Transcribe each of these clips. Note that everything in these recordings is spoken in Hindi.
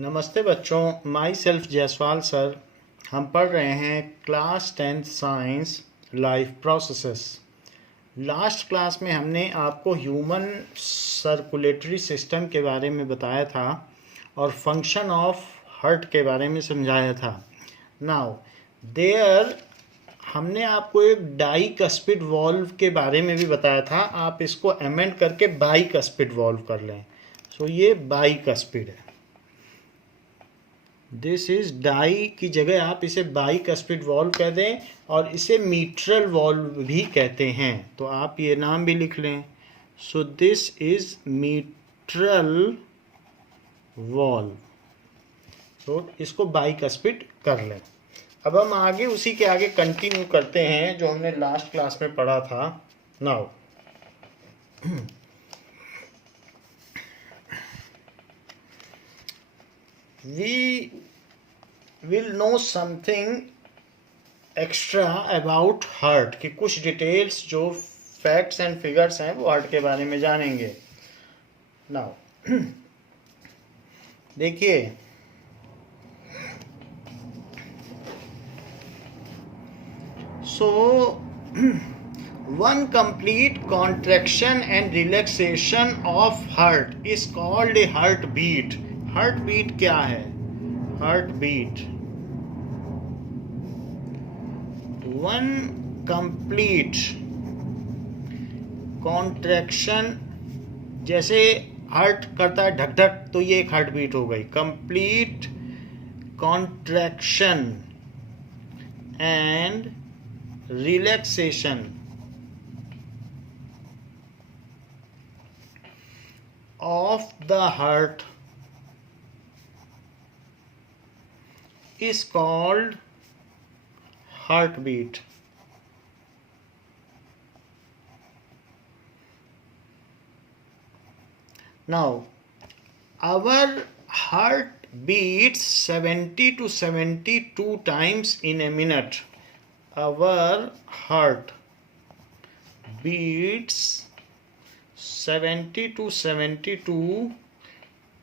नमस्ते बच्चों, माई सेल्फ जायसवाल सर। हम पढ़ रहे हैं class 10th science life processes. Last class में हमने आपको ह्यूमन सर्कुलेटरी सिस्टम के बारे में बताया था और फंक्शन ऑफ हार्ट के बारे में समझाया था। नाउ देयर हमने आपको एक डाइकस्पिड वॉल्व के बारे में भी बताया था। आप इसको अमेंड करके बाइकस्पिड वॉल्व कर लें। सो ये बाइकस्पिड है। दिस इज डाई की जगह आप इसे बाइकस्पिड वॉल्व कह दें और इसे मीट्रल वॉल्व भी कहते हैं, तो आप ये नाम भी लिख लें। So this is mitral valve. तो इसको बाइकस्पिड कर लें। अब हम आगे उसी के आगे कंटिन्यू करते हैं जो हमने लास्ट क्लास में पढ़ा था। Now we will know something extra about heart कि कुछ डिटेल्स जो फैक्ट्स एंड फिगर्स हैं वो हार्ट के बारे में जानेंगे। नाउ देखिए, सो one complete contraction and relaxation of heart is called a heartbeat. heartbeat क्या है? heartbeat, one complete contraction, जैसे हार्ट करता है धक धक तो ये एक हार्ट बीट हो गई। Complete contraction and relaxation of the heart is called heartbeat. Now, our heart beats 70 to 72 times in a minute. Our heart beats 70 to 72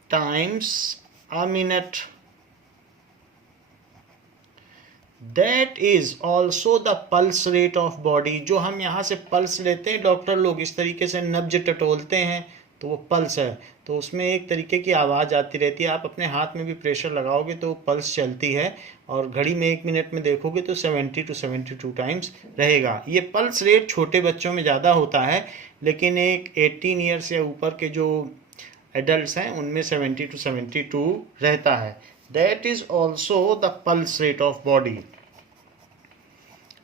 times a minute. That is also the pulse rate of body. जो हम यहाँ से पल्स लेते हैं, डॉक्टर लोग इस तरीके से नब्ज टटोलते हैं तो वो पल्स है, तो उसमें एक तरीके की आवाज़ आती रहती है। आप अपने हाथ में भी प्रेशर लगाओगे तो पल्स चलती है और घड़ी में 1 मिनट में देखोगे तो 70 to 72 टाइम्स रहेगा। ये पल्स रेट छोटे बच्चों में ज़्यादा होता है, लेकिन एक 18 ईयर्स या ऊपर के जो एडल्ट्स हैं उनमें 70 to 72 रहता है। That is also the pulse rate of body.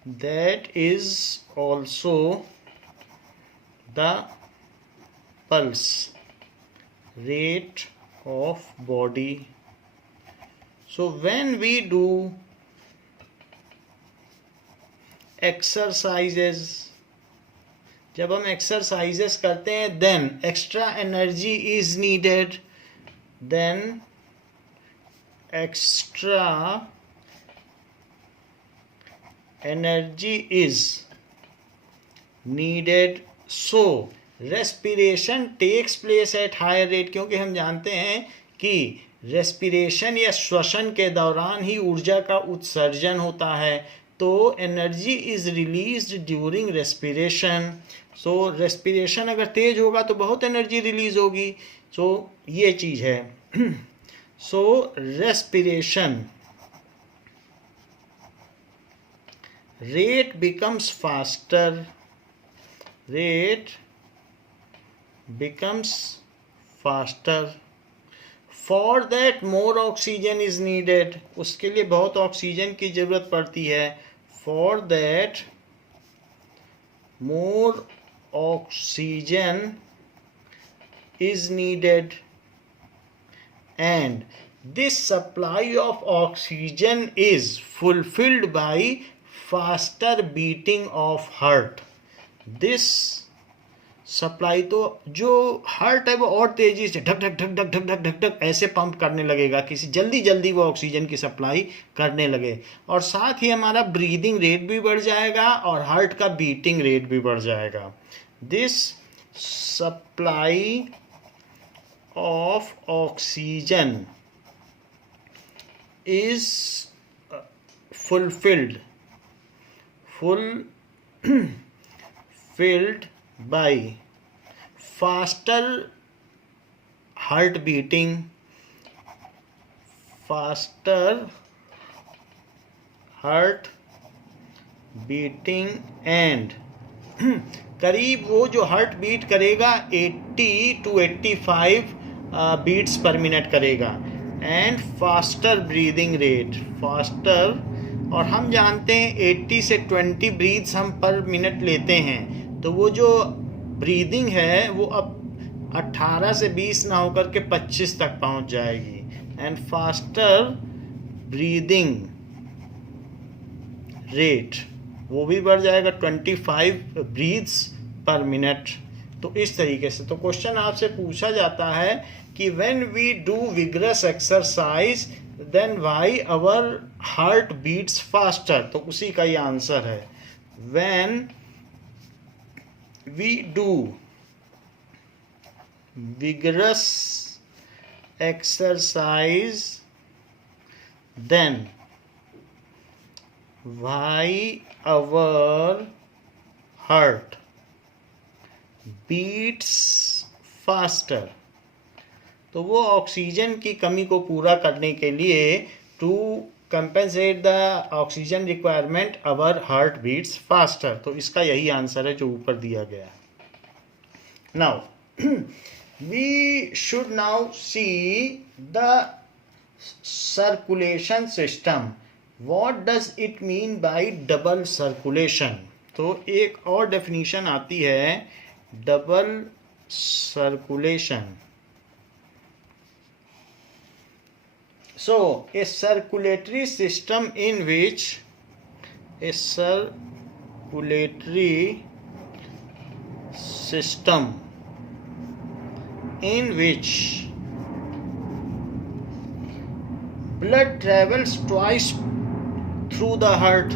That is also the pulse rate of body. So when we do exercises, जब हम exercises करते हैं, then extra energy is needed. Then extra energy is needed. So respiration takes place at higher rate, क्योंकि हम जानते हैं कि रेस्पिरेशन या श्वसन के दौरान ही ऊर्जा का उत्सर्जन होता है, तो energy is released during respiration. So respiration अगर तेज होगा तो बहुत एनर्जी रिलीज होगी. सो ये चीज़ है. सो respiration rate becomes faster. Rate becomes faster. For that more oxygen is needed. उसके लिए बहुत ऑक्सीजन की ज़रूरत पड़ती है. For that more oxygen is needed. And this supply of oxygen is fulfilled by faster beating of heart. This supply, तो जो हार्ट है वो और तेजी से ढक ढक ढक ढक ढक ढक ढक ढक ऐसे पंप करने लगेगा, किसी जल्दी जल्दी वो ऑक्सीजन की सप्लाई करने लगे, और साथ ही हमारा ब्रीदिंग रेट भी बढ़ जाएगा और हार्ट का बीटिंग रेट भी बढ़ जाएगा. This supply of oxygen is fulfilled by faster heart beating and करीब वो जो हार्ट बीट करेगा 80 to 85 बीट्स पर मिनट करेगा, and faster breathing rate, faster, और हम जानते हैं 80 से 20 ब्रीथ्स हम पर मिनट लेते हैं, तो वो जो ब्रीदिंग है वो अब 18 से 20 ना होकर के 25 तक पहुंच जाएगी, एंड फास्टर ब्रीदिंग रेट वो भी बढ़ जाएगा 25 ब्रीथ्स पर मिनट। तो इस तरीके से तो क्वेश्चन आपसे पूछा जाता है कि when we do vigorous exercise then why our heart beats faster, तो उसी का ही आंसर है, when we do vigorous exercise then why our heart beats faster, तो वो ऑक्सीजन की कमी को पूरा करने के लिए to compensate the oxygen requirement our heart beats faster, तो इसका यही आंसर है जो ऊपर दिया गया है। Now we should now see the circulation system. What does it mean by double circulation? तो एक और डेफिनेशन आती है double circulation. So a circulatory system in which blood travels twice through the heart,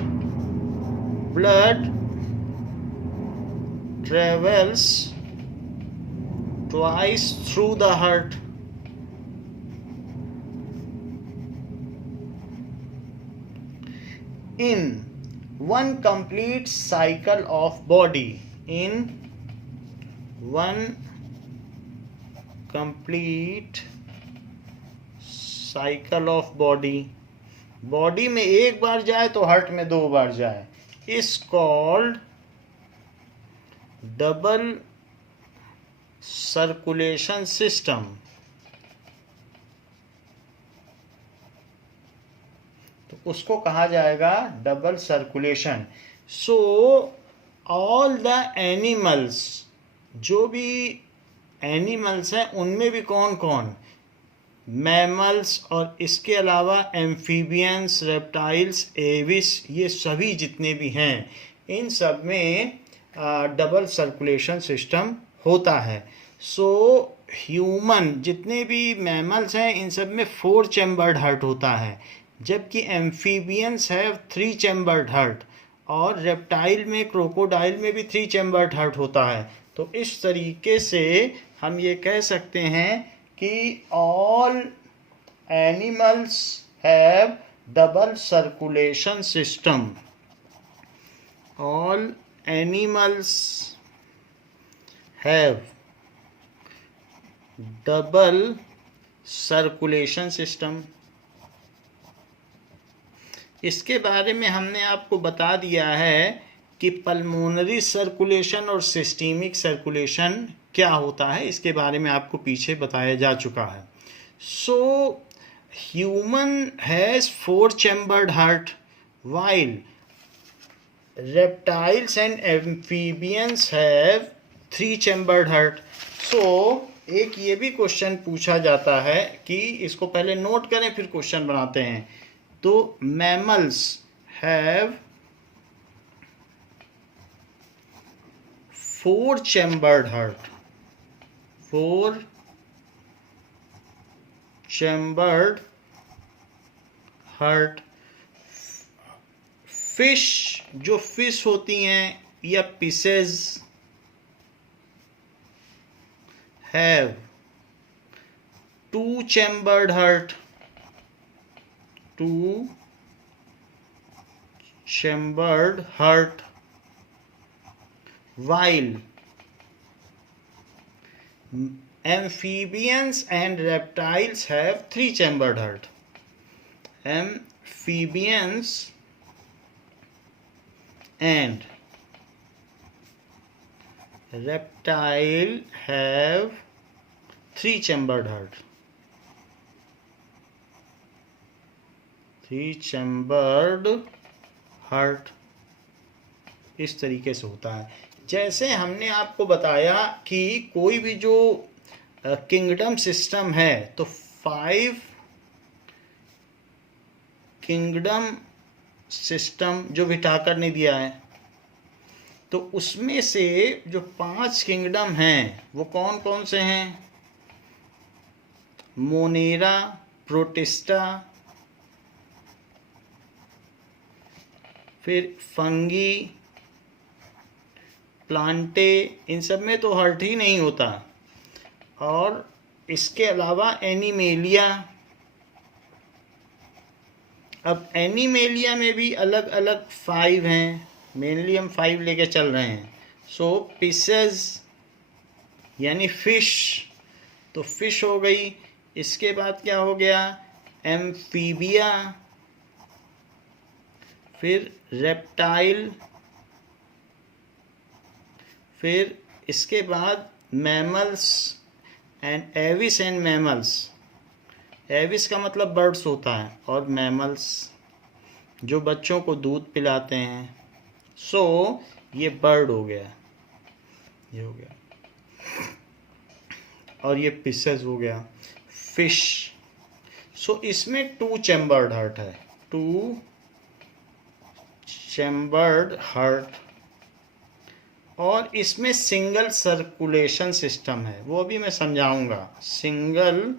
blood travels twice through the heart, in one complete cycle of body, in one complete cycle of body, body में एक बार जाए तो हार्ट में 2 बार जाए, is called double circulation system. तो उसको कहा जाएगा double circulation. So all the animals, जो भी एनिमल्स हैं उनमें भी कौन कौन, मैमल्स और इसके अलावा एम्फीबियंस, रेप्टाइल्स, एविस, ये सभी जितने भी हैं इन सब में डबल सर्कुलेशन सिस्टम होता है। सो ह्यूमन जितने भी मैमल्स हैं इन सब में 4 चैम्बर्ड हार्ट होता है, जबकि एम्फीबियंस है 3 चैम्बर्ड हार्ट, और रेप्टाइल में, क्रोकोडाइल में भी 3 चैम्बर्ड हार्ट होता है। तो इस तरीके से हम ये कह सकते हैं कि all animals have double circulation system, all animals have double circulation system। इसके बारे में हमने आपको बता दिया है कि पल्मोनरी सर्कुलेशन और सिस्टेमिक सर्कुलेशन क्या होता है, इसके बारे में आपको पीछे बताया जा चुका है। So human has 4 chambered heart while reptiles and amphibians have 3 chambered heart. So एक ये भी क्वेश्चन पूछा जाता है कि इसको पहले नोट करें फिर क्वेश्चन बनाते हैं। तो mammals have 4 chambered heart, 4 chambered heart. Fish, जो फिश होती हैं या fishes, have 2 chambered heart, two chambered heart, while amphibians and reptiles have three chambered heart. Amphibians and reptile have three chambered heart. Three chambered heart इस तरीके से होता है। जैसे हमने आपको बताया कि कोई भी जो किंगडम सिस्टम है तो 5 किंगडम सिस्टम जो विटाकर ने दिया है, तो उसमें से जो 5 किंगडम हैं वो कौन कौन से हैं? मोनेरा, प्रोटिस्टा, फिर फंगी, प्लांटे, इन सब में तो हर्ट ही नहीं होता। और इसके अलावा एनिमेलिया। अब एनिमेलिया में भी अलग अलग 5 हैं, मेनली हम 5 लेके चल रहे हैं। सो फिशेस यानी फिश, तो फिश हो गई। इसके बाद क्या हो गया? एम्फीबिया, फिर रेप्टाइल, फिर इसके बाद mammals and Aves and mammals. Aves का मतलब बर्ड्स होता है और मैमल्स जो बच्चों को दूध पिलाते हैं। सो ये बर्ड हो गया, ये हो गया, और ये फिशेस हो गया, फिश। सो इसमें 2 चैम्बर्ड हार्ट है, 2 चैम्बर्ड हार्ट, और इसमें सिंगल सर्कुलेशन सिस्टम है, वो भी मैं समझाऊंगा। सिंगल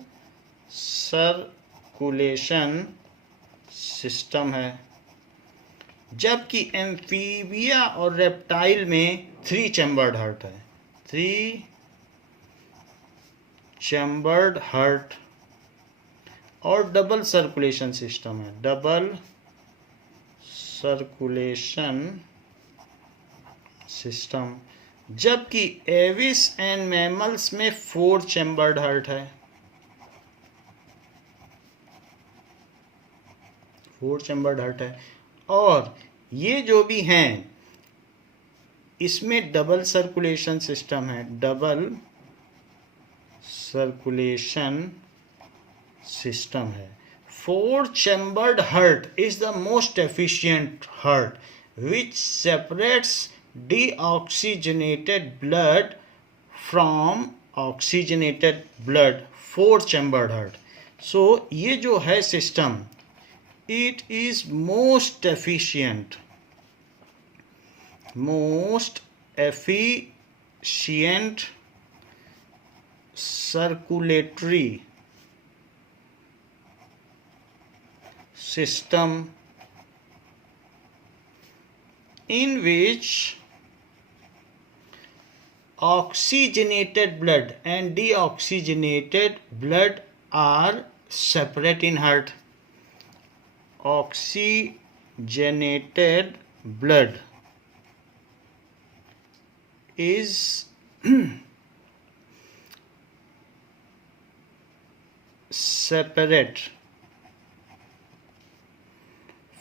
सर्कुलेशन सिस्टम है। जबकि एम्फीबिया और रेप्टाइल में 3 चैम्बर्ड हार्ट है, 3 चैम्बर्ड हार्ट, और डबल सर्कुलेशन सिस्टम है, डबल सर्कुलेशन सिस्टम। जबकि एविस एंड मैमल्स में 4 चैम्बर्ड हार्ट है, 4 चैम्बर्ड हार्ट है। और ये जो भी हैं इसमें डबल सर्कुलेशन सिस्टम है, डबल सर्कुलेशन सिस्टम है। 4 chambered heart is the most efficient heart which separates deoxygenated blood from oxygenated blood। 4 chambered heart। So ये जो है system, it is most efficient circulatory system in which oxygenated blood and deoxygenated blood are separate in heart। Oxygenated blood is separate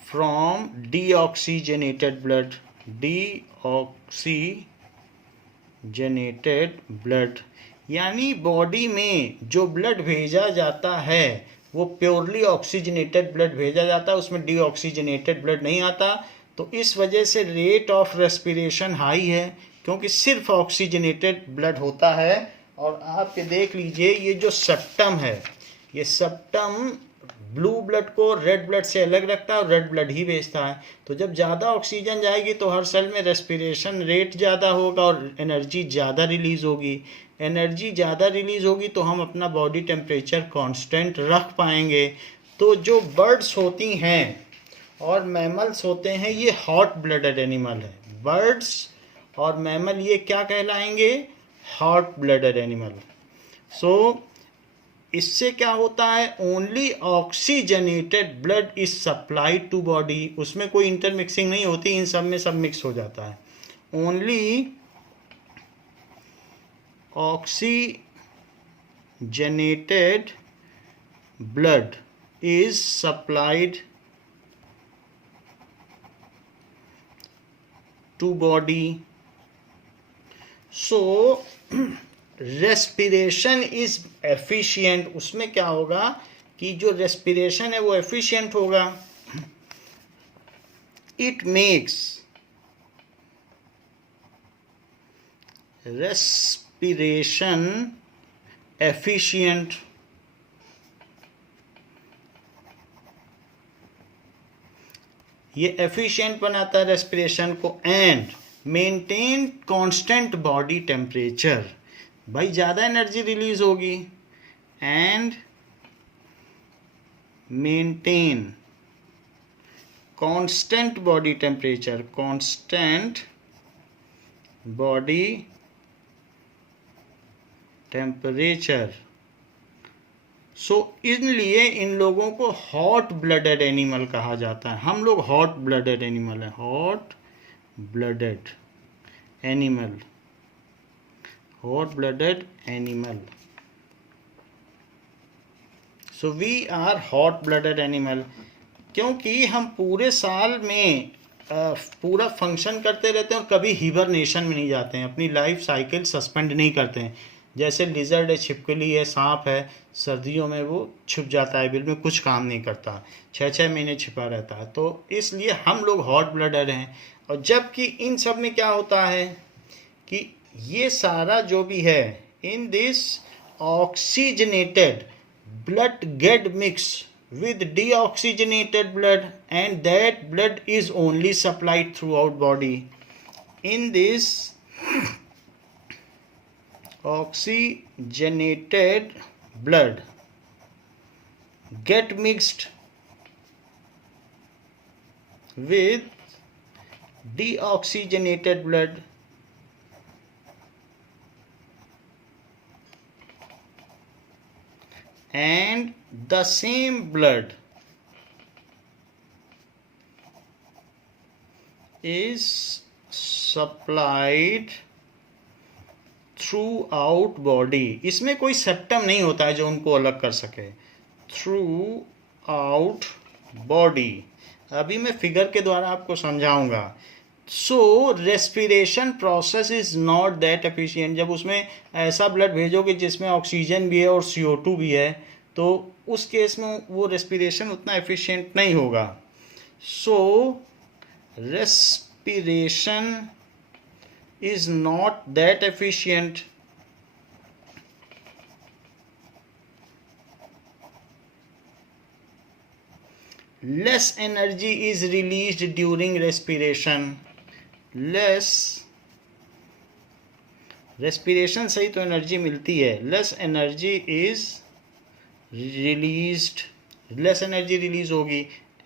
from deoxygenated blood, deoxygenated blood। यानी बॉडी में जो ब्लड भेजा जाता है वो प्योरली ऑक्सीजनेटेड ब्लड भेजा जाता है, उसमें डीऑक्सीजनेटेड ब्लड नहीं आता। तो इस वजह से रेट ऑफ रेस्पिरेशन हाई है, क्योंकि सिर्फ ऑक्सीजनेटेड ब्लड होता है। और आप ये देख लीजिए, ये जो सेप्टम है, ये सेप्टम ब्लू ब्लड को रेड ब्लड से अलग रखता है और रेड ब्लड ही भेजता है। तो जब ज़्यादा ऑक्सीजन जाएगी तो हर सेल में रेस्पिरेशन रेट ज़्यादा होगा और एनर्जी ज़्यादा रिलीज़ होगी। एनर्जी ज़्यादा रिलीज़ होगी तो हम अपना बॉडी टेम्परेचर कांस्टेंट रख पाएंगे। तो जो बर्ड्स होती हैं और मैमल्स होते हैं ये हॉट ब्लडेड एनिमल है। बर्ड्स और मैमल ये क्या कहलाएंगे? Hot blooded animal. सो इससे क्या होता है, only oxygenated blood is supplied to body, उसमें कोई इंटरमिक्सिंग नहीं होती, इन सब में सब मिक्स हो जाता है। Only oxygenated blood is supplied to body. So respiration is efficient, उसमें क्या होगा कि जो रेस्पिरेशन है वो एफिशिएंट होगा। इट मेक्स रेस्पिरेशन एफिशिएंट, ये एफिशिएंट बनाता है रेस्पिरेशन को। And maintain constant body temperature, भाई ज़्यादा एनर्जी रिलीज होगी। And maintain constant body temperature, constant body temperature. So इसलिए इन लोगों को हॉट ब्लडेड एनिमल कहा जाता है। हम लोग हॉट ब्लडेड एनिमल है, hot blooded animal, hot blooded animal. So we are hot blooded animal, क्योंकि हम पूरे साल में पूरा फंक्शन करते रहते हैं और कभी हिबरनेशन में नहीं जाते हैं, अपनी लाइफ साइकिल सस्पेंड नहीं करते हैं। जैसे लिजर्ड है, छिपकली है, सांप है, सर्दियों में वो छुप जाता है, बिल में कुछ काम नहीं करता, 6-6 महीने छिपा रहता है। तो इसलिए हम लोग हॉट ब्लडेड हैं। और जबकि इन सब में क्या होता है कि ये सारा जो भी है, in this oxygenated blood get mixed with deoxygenated blood, and that blood is only supplied throughout body. In this oxygenated blood get mixed with deoxygenated blood, and the same blood is supplied throughout body. इसमें कोई सेप्टम नहीं होता है जो उनको अलग कर सके। throughout body, अभी मैं फिगर के द्वारा आपको समझाऊंगा। So respiration process is not that efficient, जब उसमें ऐसा ब्लड भेजोगे जिसमें ऑक्सीजन भी है और CO2 भी है, तो उस केस में वो रेस्पिरेशन उतना एफिशिएंट नहीं होगा। So respiration is not that efficient, less energy is released during respiration, less respiration से ही तो एनर्जी मिलती है, less energy is released, less energy release होगी,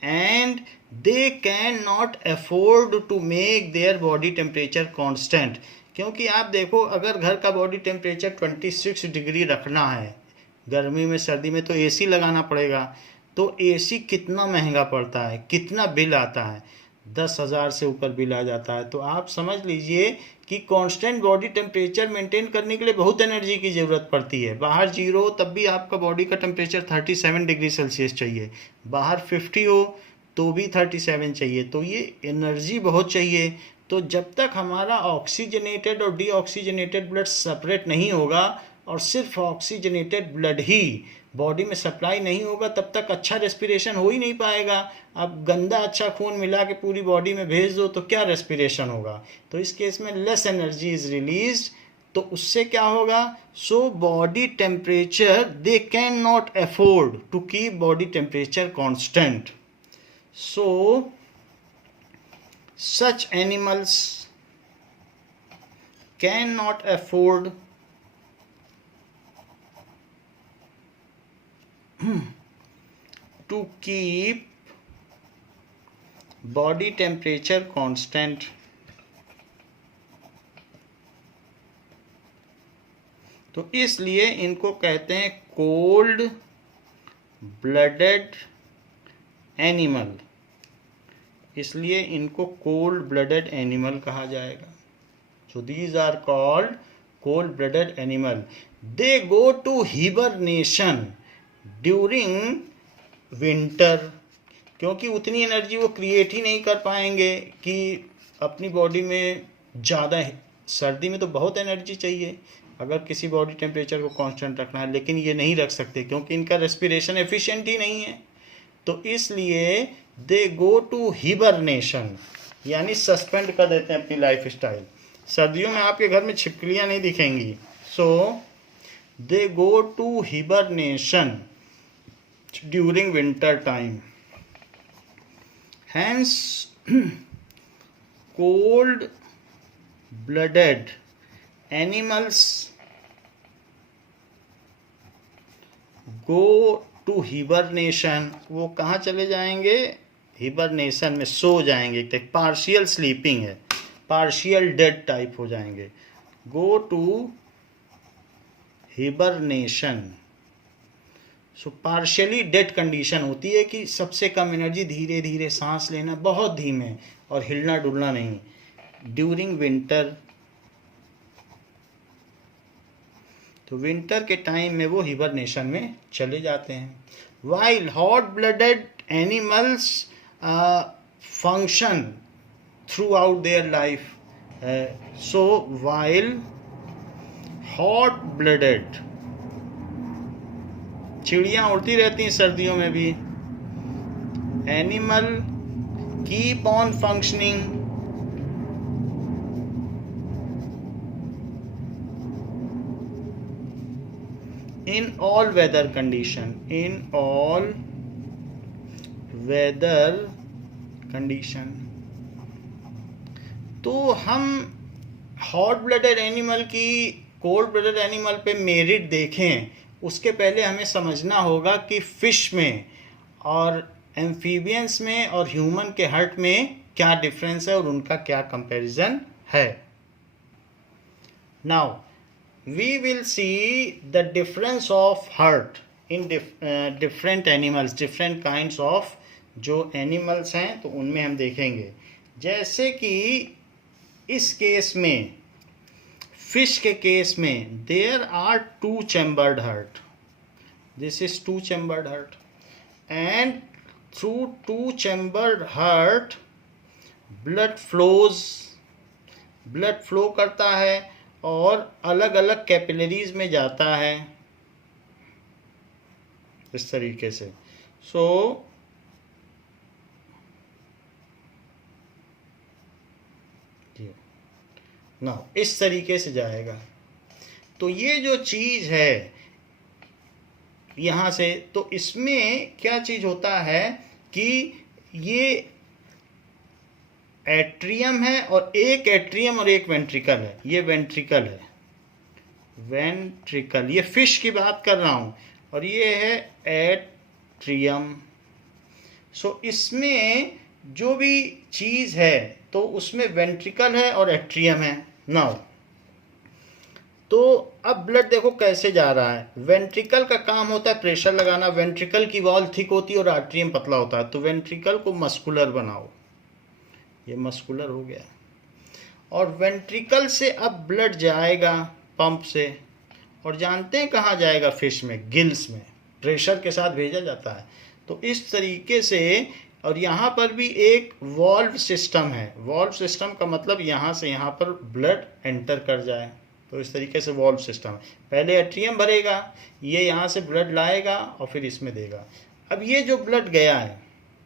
and they can not afford to make their body temperature constant। क्योंकि आप देखो, अगर घर का बॉडी टेम्परेचर 26 डिग्री रखना है, गर्मी में सर्दी में तो AC लगाना पड़ेगा, तो AC कितना महंगा पड़ता है, कितना बिल आता है, 10,000 से ऊपर बिल आ जाता है। तो आप समझ लीजिए कि कांस्टेंट बॉडी टेम्परेचर मेंटेन करने के लिए बहुत एनर्जी की ज़रूरत पड़ती है। बाहर 0 हो तब भी आपका बॉडी का टेम्परेचर 37 डिग्री सेल्सियस चाहिए, बाहर 50 हो तो भी 37 चाहिए, तो ये एनर्जी बहुत चाहिए। तो जब तक हमारा ऑक्सीजनेटेड और डीऑक्सीजनेटेड ब्लड सेपरेट नहीं होगा और सिर्फ ऑक्सीजनेटेड ब्लड ही बॉडी में सप्लाई नहीं होगा, तब तक अच्छा रेस्पिरेशन हो ही नहीं पाएगा। अब गंदा अच्छा खून मिला के पूरी बॉडी में भेज दो तो क्या रेस्पिरेशन होगा। तो इस केस में लेस एनर्जी इज रिलीज्ड, तो उससे क्या होगा, so body temperature they can not afford to keep body temperature constant. So such animals cannot afford to keep body temperature constant, तो इसलिए इनको कहते हैं कोल्ड ब्लडेड एनिमल, इसलिए इनको कोल्ड ब्लडेड एनिमल कहा जाएगा। So these are called cold blooded animal. They go to hibernation during winter, क्योंकि उतनी एनर्जी वो क्रिएट ही नहीं कर पाएंगे कि अपनी बॉडी में ज़्यादा, सर्दी में तो बहुत एनर्जी चाहिए अगर किसी बॉडी टेम्परेचर को कांस्टेंट रखना है, लेकिन ये नहीं रख सकते क्योंकि इनका रेस्पिरेशन एफिशिएंट ही नहीं है। तो इसलिए दे गो टू हिबरनेशन, यानी सस्पेंड कर देते हैं अपनी लाइफ स्टाइल। सर्दियों में आपके घर में छिपकलियाँ नहीं दिखेंगी। So they go to hibernation during winter time. Hence, cold-blooded animals go to hibernation। वो कहाँ चले जाएंगे? हिबरनेशन में सो जाएंगे। एक पार्शियल स्लीपिंग है, पार्शियल डेड टाइप हो जाएंगे। Go to hibernation. So partially dead condition होती है कि सबसे कम एनर्जी, धीरे धीरे सांस लेना, बहुत धीमे और हिलना डुलना नहीं, ड्यूरिंग विंटर। तो विंटर के टाइम में वो हिबरनेशन में चले जाते हैं। While hot blooded animals function throughout their life. So while hot blooded, चिड़ियाँ उड़ती रहती हैं सर्दियों में भी। Animal keep on functioning in all weather condition, in all weather condition. तो हम हॉट ब्लडेड एनिमल की कोल्ड ब्लडेड एनिमल पे मेरिट देखें, उसके पहले हमें समझना होगा कि फिश में और एम्फीबियंस में और ह्यूमन के हार्ट में क्या डिफरेंस है और उनका क्या कंपैरिजन है। Now we will see the difference of heart in different animals, different kinds of जो एनिमल्स हैं तो उनमें हम देखेंगे। जैसे कि इस केस में, फिश के केस में, there are two chambered heart, this is two chambered heart, and through two chambered heart blood flow करता है और अलग अलग कैपिलरीज में जाता है इस तरीके से। सो ना इस तरीके से जाएगा। तो ये जो चीज़ है यहाँ से, तो इसमें क्या चीज़ होता है कि ये एट्रियम है और एक एट्रियम और एक वेंट्रिकल है। ये वेंट्रिकल है, वेंट्रिकल, ये फिश की बात कर रहा हूँ, और ये है एट्रियम। सो इसमें जो भी चीज़ है तो उसमें वेंट्रिकल है और एट्रियम है। नाउ तो अब ब्लड देखो कैसे जा रहा है। वेंट्रिकल का काम होता है प्रेशर लगाना, वेंट्रिकल की वॉल थिक होती है और आर्टरियम पतला होता है। तो वेंट्रिकल को मस्कुलर बनाओ, ये मस्कुलर हो गया। और वेंट्रिकल से अब ब्लड जाएगा पंप से, और जानते हैं कहाँ जाएगा? फिश में, गिल्स में, प्रेशर के साथ भेजा जाता है। तो इस तरीके से, और यहाँ पर भी एक वॉल्व सिस्टम है। वॉल्व सिस्टम का मतलब यहाँ से यहाँ पर ब्लड एंटर कर जाए, तो इस तरीके से वॉल्व सिस्टम है। पहले एट्रियम भरेगा, ये यहाँ से ब्लड लाएगा और फिर इसमें देगा। अब ये जो ब्लड गया है,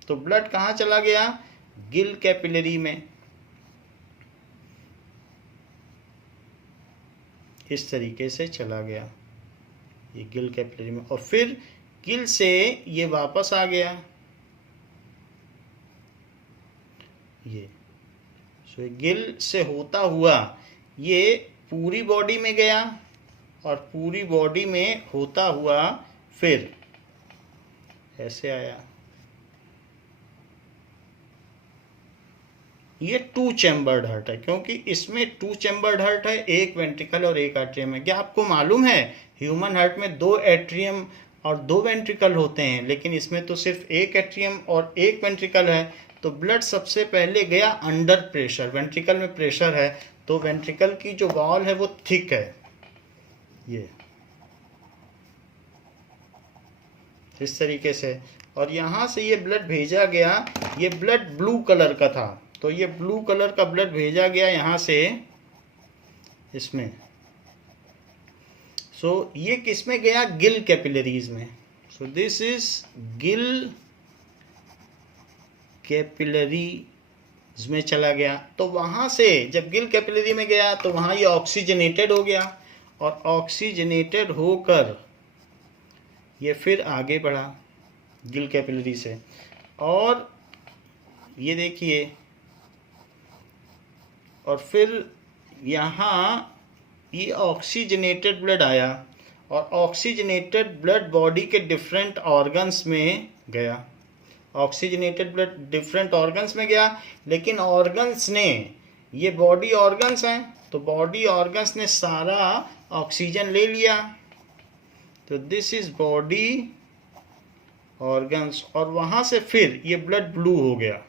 तो ब्लड कहाँ चला गया? गिल कैपिलरी में, इस तरीके से चला गया ये गिल कैपिलरी में, और फिर गिल से ये वापस आ गया ये। सो गिल से होता हुआ ये पूरी बॉडी में गया, और पूरी बॉडी में होता हुआ फिर ऐसे आया, ये 2 चैम्बर्ड हार्ट है, क्योंकि इसमें 2 चैम्बर्ड हार्ट है, एक वेंट्रिकल और एक एट्रियम है। क्या आपको मालूम है ह्यूमन हार्ट में 2 एट्रियम और 2 वेंट्रिकल होते हैं, लेकिन इसमें तो सिर्फ एक एट्रियम और एक वेंट्रिकल है। तो ब्लड सबसे पहले गया अंडर प्रेशर, वेंट्रिकल में प्रेशर है, तो वेंट्रिकल की जो वॉल है वो थिक है, ये इस तरीके से। और यहाँ से ये ब्लड भेजा गया, ये ब्लड ब्लू कलर का था, तो ये ब्लू कलर का ब्लड भेजा गया यहाँ से इसमें। सो ये किस में गया? गिल कैपिलरीज में। सो दिस इज गिल कैपिलरीज में चला गया। तो वहाँ से जब गिल कैपिलरी में गया तो वहाँ ये ऑक्सीजनेटेड हो गया, और ऑक्सीजनेटेड होकर ये फिर आगे बढ़ा गिल कैपिलरी से, और ये देखिए, और फिर यहाँ ये ऑक्सीजनेटेड ब्लड आया, और ऑक्सीजनेटेड ब्लड बॉडी के डिफरेंट ऑर्गन्स में गया। ऑक्सीजनेटेड ब्लड डिफरेंट ऑर्गन्स में गया, लेकिन ऑर्गन्स ने, ये बॉडी ऑर्गन्स हैं, तो बॉडी ऑर्गन्स ने सारा ऑक्सीजन ले लिया, तो दिस इज बॉडी ऑर्गन्स। और वहाँ से फिर ये ब्लड ब्लू हो गया,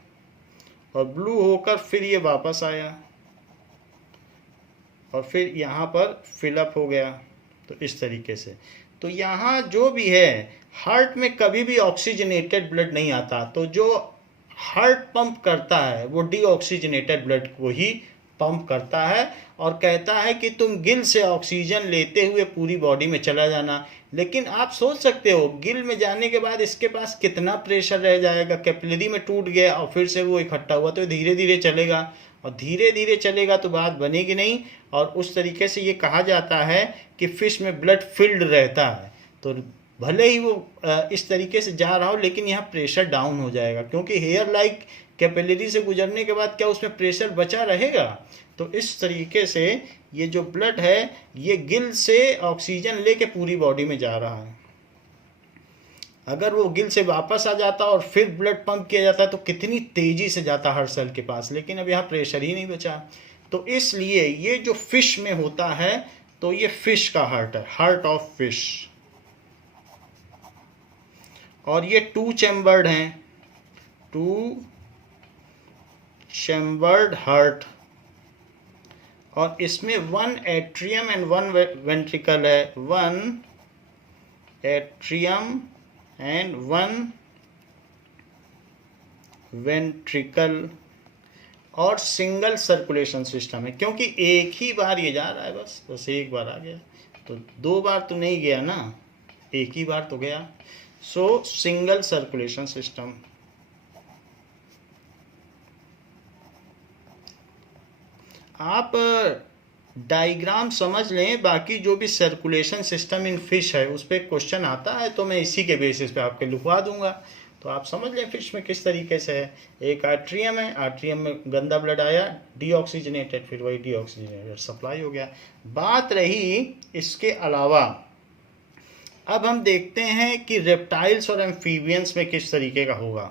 और ब्लू होकर फिर ये वापस आया, और फिर यहाँ पर फिलअप हो गया। तो इस तरीके से, तो यहाँ जो भी है, हार्ट में कभी भी ऑक्सीजनेटेड ब्लड नहीं आता, तो जो हार्ट पंप करता है वो डीऑक्सीजनेटेड ब्लड को ही पंप करता है, और कहता है कि तुम गिल से ऑक्सीजन लेते हुए पूरी बॉडी में चला जाना। लेकिन आप सोच सकते हो गिल में जाने के बाद इसके पास कितना प्रेशर रह जाएगा, कैपिलरी में टूट गया और फिर से वो इकट्ठा हुआ, तो धीरे धीरे चलेगा, और धीरे धीरे चलेगा तो बात बनेगी नहीं। और उस तरीके से ये कहा जाता है कि फिश में ब्लड फिल्ड रहता है, तो भले ही वो इस तरीके से जा रहा हो, लेकिन यहाँ प्रेशर डाउन हो जाएगा, क्योंकि हेयर लाइक कैपिलरी से गुजरने के बाद क्या उसमें प्रेशर बचा रहेगा। तो इस तरीके से ये जो ब्लड है ये गिल से ऑक्सीजन लेके पूरी बॉडी में जा रहा है। अगर वो गिल से वापस आ जाता और फिर ब्लड पंप किया जाता तो कितनी तेजी से जाता हर सेल के पास, लेकिन अब यहाँ प्रेशर ही नहीं बचा। तो इसलिए ये जो फिश में होता है, तो ये फिश का हार्ट है, हार्ट ऑफ फिश। और ये 2 चैम्बर्ड हैं, 2 चैम्बर्ड हार्ट, और इसमें 1 एट्रियम एंड 1 वेंट्रिकल है, 1 एट्रियम एंड 1 वेंट्रिकल, और सिंगल सर्कुलेशन सिस्टम है, क्योंकि एक ही बार ये जा रहा है, बस एक बार आ गया, तो 2 बार तो नहीं गया ना, एक ही बार तो गया। सो सिंगल सर्कुलेशन सिस्टम। आप डायग्राम समझ लें, बाकी जो भी सर्कुलेशन सिस्टम इन फिश है उस पर क्वेश्चन आता है तो मैं इसी के बेसिस पे आपके लिखवा दूंगा, तो आप समझ लें फिश में किस तरीके से है। एक आर्ट्रियम है, आर्ट्रियम में गंदा ब्लड आया, डीऑक्सीजनेटेड, फिर वही डीऑक्सीजनेटेड सप्लाई हो गया। बात रही इसके अलावा, अब हम देखते हैं कि रेप्टाइल्स और एम्फीबियंस में किस तरीके का होगा।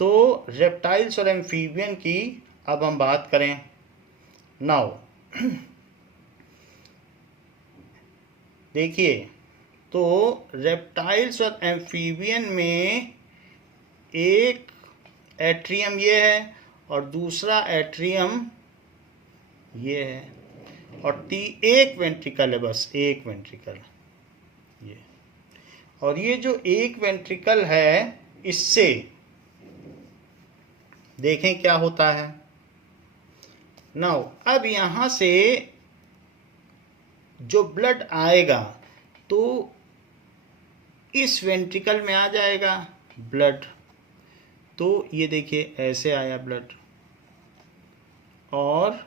तो रेप्टाइल्स और एम्फीबियन की अब हम बात करें। नाउ देखिए, तो रेप्टाइल्स और एम्फीबियन में एक एट्रियम ये है और दूसरा एट्रियम ये है, और एक वेंट्रिकल है, बस एक वेंट्रिकल ये। और ये जो एक वेंट्रिकल है, इससे देखें क्या होता है। नाउ अब यहाँ से जो ब्लड आएगा तो इस वेंट्रिकल में आ जाएगा ब्लड, तो ये देखिए ऐसे आया ब्लड, और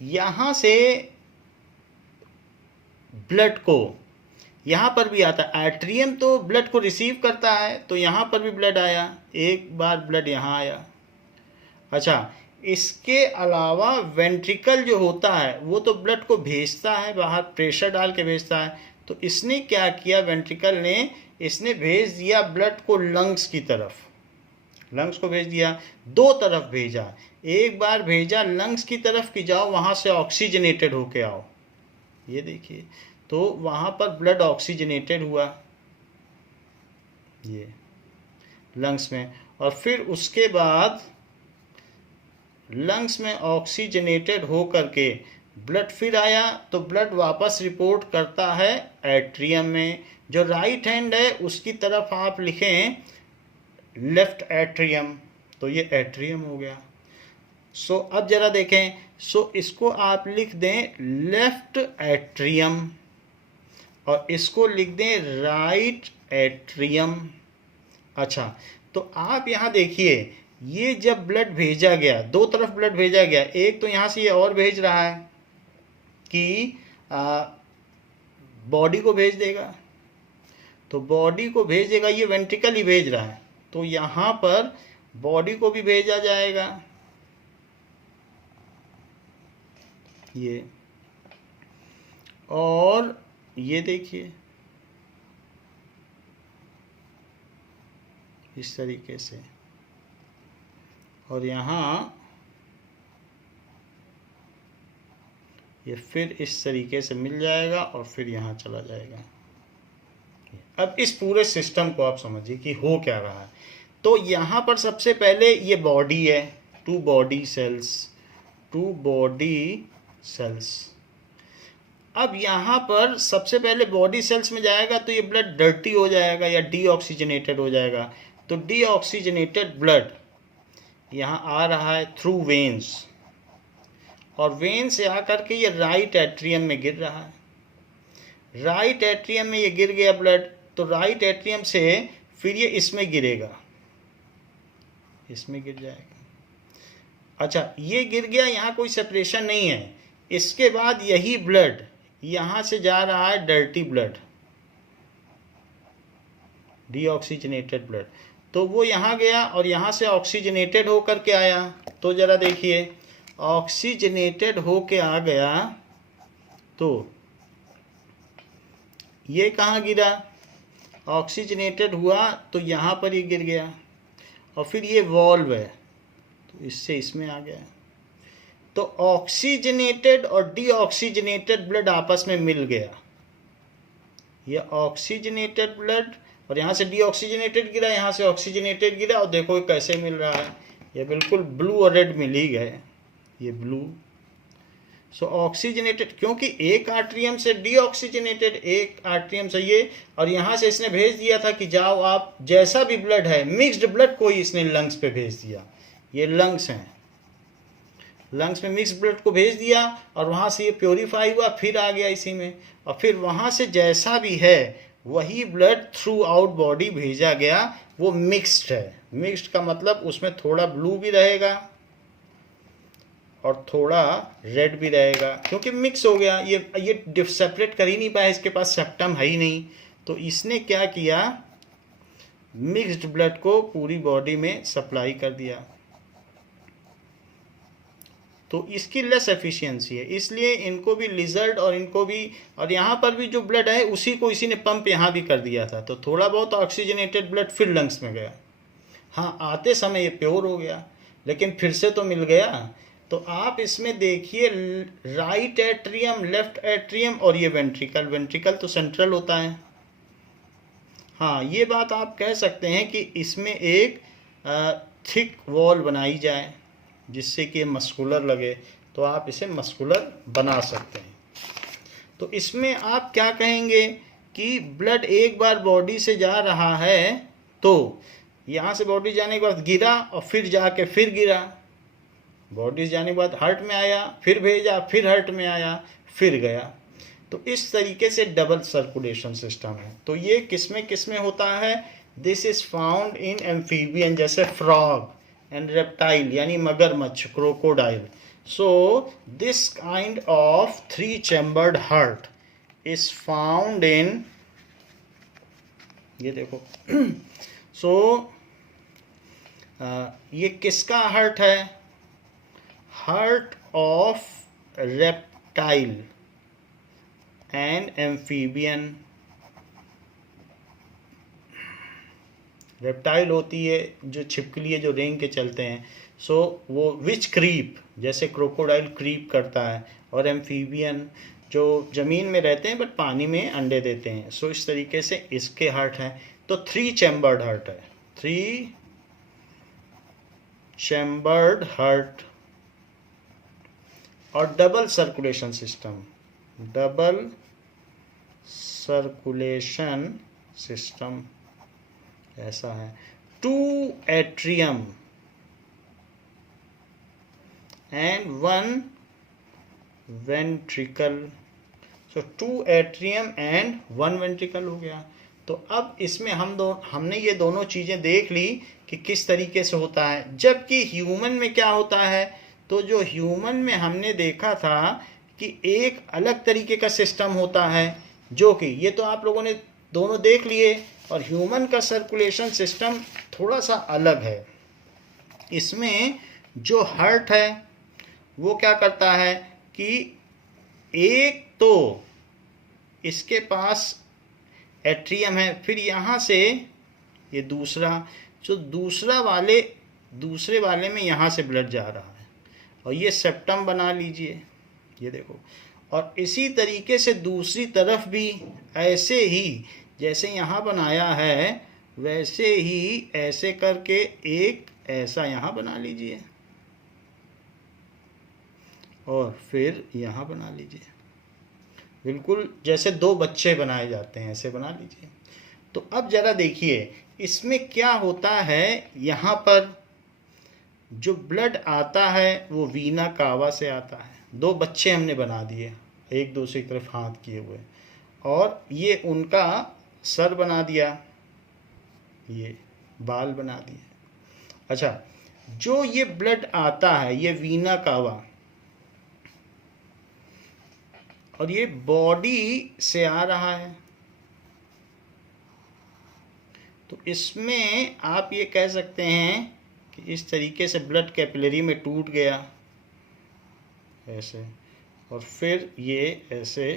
यहाँ से ब्लड को यहाँ पर भी आता है। एट्रियम तो ब्लड को रिसीव करता है, तो यहाँ पर भी ब्लड आया, एक बार ब्लड यहाँ आया। अच्छा, इसके अलावा वेंट्रिकल जो होता है वो तो ब्लड को भेजता है बाहर, प्रेशर डाल के भेजता है। तो इसने क्या किया, वेंट्रिकल ने इसने भेज दिया ब्लड को लंग्स की तरफ। लंग्स को भेज दिया, दो तरफ भेजा, एक बार भेजा लंग्स की तरफ कि जाओ वहाँ से ऑक्सीजनेटेड होके आओ, ये देखिए, तो वहाँ पर ब्लड ऑक्सीजनेटेड हुआ ये लंग्स में, और फिर उसके बाद लंग्स में ऑक्सीजनेटेड हो करके ब्लड फिर आया, तो ब्लड वापस रिपोर्ट करता है एट्रियम में। जो राइट हैंड है उसकी तरफ आप लिखें लेफ्ट एट्रियम, तो ये एट्रियम हो गया। सो अब जरा देखें, सो इसको आप लिख दें लेफ्ट एट्रियम और इसको लिख दें राइट एट्रियम। अच्छा, तो आप यहाँ देखिए, ये जब ब्लड भेजा गया, दो तरफ ब्लड भेजा गया, एक तो यहाँ से ये और भेज रहा है कि बॉडी को भेज देगा, तो बॉडी को भेजेगा, ये वेंट्रिकल ही भेज रहा है, तो यहाँ पर बॉडी को भी भेजा जाएगा ये, और ये देखिए इस तरीके से, और यहाँ ये फिर इस तरीके से मिल जाएगा और फिर यहाँ चला जाएगा। अब इस पूरे सिस्टम को आप समझिए कि हो क्या रहा है। तो यहाँ पर सबसे पहले ये बॉडी है, टू बॉडी सेल्स। अब यहाँ पर सबसे पहले बॉडी सेल्स में जाएगा तो ये ब्लड डर्टी हो जाएगा या डीऑक्सीजनेटेड हो जाएगा, तो डीऑक्सीजनेटेड ब्लड यहाँ आ रहा है थ्रू वेन्स, और वेन से आकर के ये राइट एट्रियम में गिर रहा है। राइट एट्रियम में ये गिर गया ब्लड, तो राइट एट्रियम से फिर ये इसमें गिरेगा, इसमें गिर जाएगा। अच्छा, ये गिर गया, यहाँ कोई सेपरेशन नहीं है। इसके बाद यही ब्लड यहाँ से जा रहा है डर्टी ब्लड, डीऑक्सीजनेटेड ब्लड, तो वो यहाँ गया और यहाँ से ऑक्सीजनेटेड होकर के आया। तो ज़रा देखिए, ऑक्सीजनेटेड होके आ गया तो ये कहाँ गिरा, ऑक्सीजनेटेड हुआ तो यहाँ पर ही गिर गया, और फिर ये वॉल्व है तो इससे इसमें आ गया। तो ऑक्सीजनेटेड और डीऑक्सीजनेटेड ब्लड आपस में मिल गया, ये ऑक्सीजनेटेड ब्लड और यहाँ से डीऑक्सीजनेटेड गिरा, यहाँ से ऑक्सीजनेटेड गिरा, और देखो कैसे मिल रहा है, ये बिल्कुल ब्लू और रेड मिल ही गए, ये ब्लू। सो ऑक्सीजनेटेड, क्योंकि एक आर्ट्रियम से डीऑक्सीजनेटेड, एक आर्ट्रियम से ये, और यहाँ से इसने भेज दिया था कि जाओ आप जैसा भी ब्लड है, मिक्स्ड ब्लड कोई इसने लंग्स पे भेज दिया, ये लंग्स हैं, लंग्स में मिक्स ब्लड को भेज दिया और वहाँ से ये प्योरीफाई हुआ, फिर आ गया इसी में, और फिर वहाँ से जैसा भी है वही ब्लड थ्रू आउट बॉडी भेजा गया, वो मिक्स्ड है। मिक्स्ड का मतलब उसमें थोड़ा ब्लू भी रहेगा और थोड़ा रेड भी रहेगा, क्योंकि मिक्स हो गया, ये सेपरेट कर ही नहीं पाया, इसके पास सेप्टम है ही नहीं। तो इसने क्या किया, मिक्स्ड ब्लड को पूरी बॉडी में सप्लाई कर दिया, तो इसकी लेस एफिशिएंसी है, इसलिए इनको भी लिजर्ड और इनको भी, और यहाँ पर भी जो ब्लड है उसी को इसी ने पंप यहाँ भी कर दिया था, तो थोड़ा बहुत ऑक्सीजनेटेड ब्लड फिर लंग्स में गया। हाँ, आते समय ये प्योर हो गया, लेकिन फिर से तो मिल गया। तो आप इसमें देखिए, राइट एट्रियम, लेफ्ट एट्रियम और ये वेंट्रिकल, वेंट्रिकल तो सेंट्रल होता है। हाँ, ये बात आप कह सकते हैं कि इसमें एक थिक वॉल बनाई जाए जिससे कि मस्कुलर लगे, तो आप इसे मस्कुलर बना सकते हैं। तो इसमें आप क्या कहेंगे कि ब्लड एक बार बॉडी से जा रहा है, तो यहाँ से बॉडी जाने के बाद गिरा और फिर जाके फिर गिरा, बॉडी से जाने के बाद हार्ट में आया, फिर भेजा, फिर हार्ट में आया, फिर गया। तो इस तरीके से डबल सर्कुलेशन सिस्टम है। तो ये किसमें होता है, this is found in amphibian, जैसे फ्रॉग एंड रेप्टाइल यानी मगरमच्छ, crocodile. So this kind of 3 chambered heart is found in, ये देखो सो ये किसका हार्ट है, heart of reptile and amphibian. Reptile होती है जो छिपकली है जो रेंग के चलते हैं, सो वो विच क्रीप, जैसे क्रोकोडाइल क्रीप करता है, और एम्फीबियन जो ज़मीन में रहते हैं बट पानी में अंडे देते हैं। सो इस तरीके से इसके हार्ट हैं। तो 3 चैम्बर्ड हार्ट है, 3 चैम्बर्ड हार्ट और double circulation system, double circulation system ऐसा है। 2 atrium and 1 ventricle, so 2 atrium and 1 ventricle हो गया। तो अब इसमें हमने ये दोनों चीज़ें देख ली कि किस तरीके से होता है। जबकि ह्यूमन में क्या होता है, तो जो ह्यूमन में हमने देखा था कि एक अलग तरीके का सिस्टम होता है, जो कि ये तो आप लोगों ने दोनों देख लिए, और ह्यूमन का सर्कुलेशन सिस्टम थोड़ा सा अलग है। इसमें जो हार्ट है वो क्या करता है कि एक तो इसके पास एट्रियम है, फिर यहाँ से ये दूसरा, जो दूसरे वाले में यहाँ से ब्लड जा रहा है, और ये सेप्टम बना लीजिए, ये देखो। और इसी तरीके से दूसरी तरफ भी ऐसे ही जैसे यहाँ बनाया है वैसे ही ऐसे करके एक ऐसा यहाँ बना लीजिए, और फिर यहाँ बना लीजिए, बिल्कुल जैसे 2 बच्चे बनाए जाते हैं ऐसे बना लीजिए। तो अब ज़रा देखिए इसमें क्या होता है। यहाँ पर जो ब्लड आता है वो वीना कावा से आता है। 2 बच्चे हमने बना दिए एक दूसरी तरफ हाथ किए हुए, और ये उनका सर बना दिया, ये बाल बना दिए। अच्छा, जो ये ब्लड आता है ये वीना कावा, और ये बॉडी से आ रहा है, तो इसमें आप ये कह सकते हैं कि इस तरीके से ब्लड कैपिलरी में टूट गया ऐसे, और फिर ये ऐसे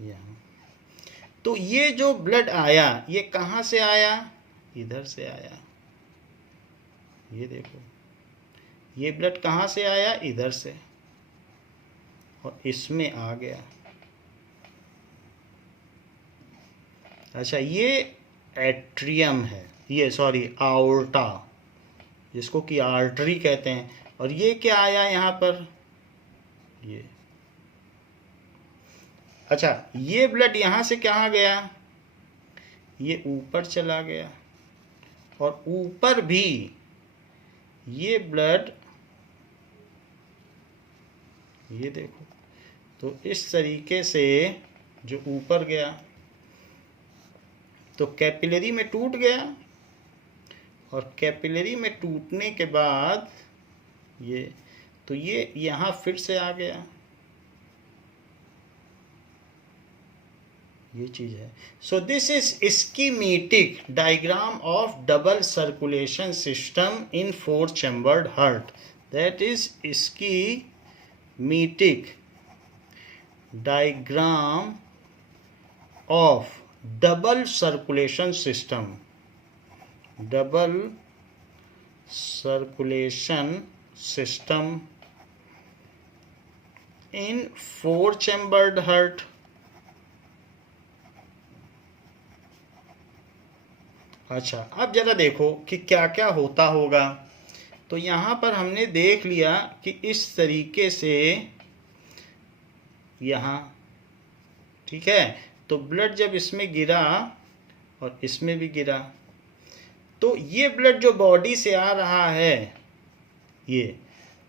यहाँ। तो ये जो ब्लड आया ये कहाँ से आया, इधर से आया। ये देखो ये ब्लड कहाँ से आया, इधर से, और इसमें आ गया। अच्छा, ये एट्रियम है, ये सॉरी आर्टा, जिसको कि आर्टरी कहते हैं। और ये क्या आया यहाँ पर, ये। अच्छा, ये ब्लड यहाँ से कहाँ गया, ये ऊपर चला गया, और ऊपर भी ये ब्लड, ये देखो, तो इस तरीके से जो ऊपर गया तो कैपिलरी में टूट गया, और कैपिलरी में टूटने के बाद ये, तो ये यहाँ फिर से आ गया, ये चीज़ है। सो this is schematic diagram of double circulation system in 4 chambered heart, that is schematic diagram of double circulation system, double circulation system in 4 chambered heart. अच्छा, अब ज़रा देखो कि क्या क्या होता होगा। तो यहाँ पर हमने देख लिया कि इस तरीके से यहाँ, ठीक है, तो ब्लड जब इसमें गिरा और इसमें भी गिरा, तो ये ब्लड जो बॉडी से आ रहा है ये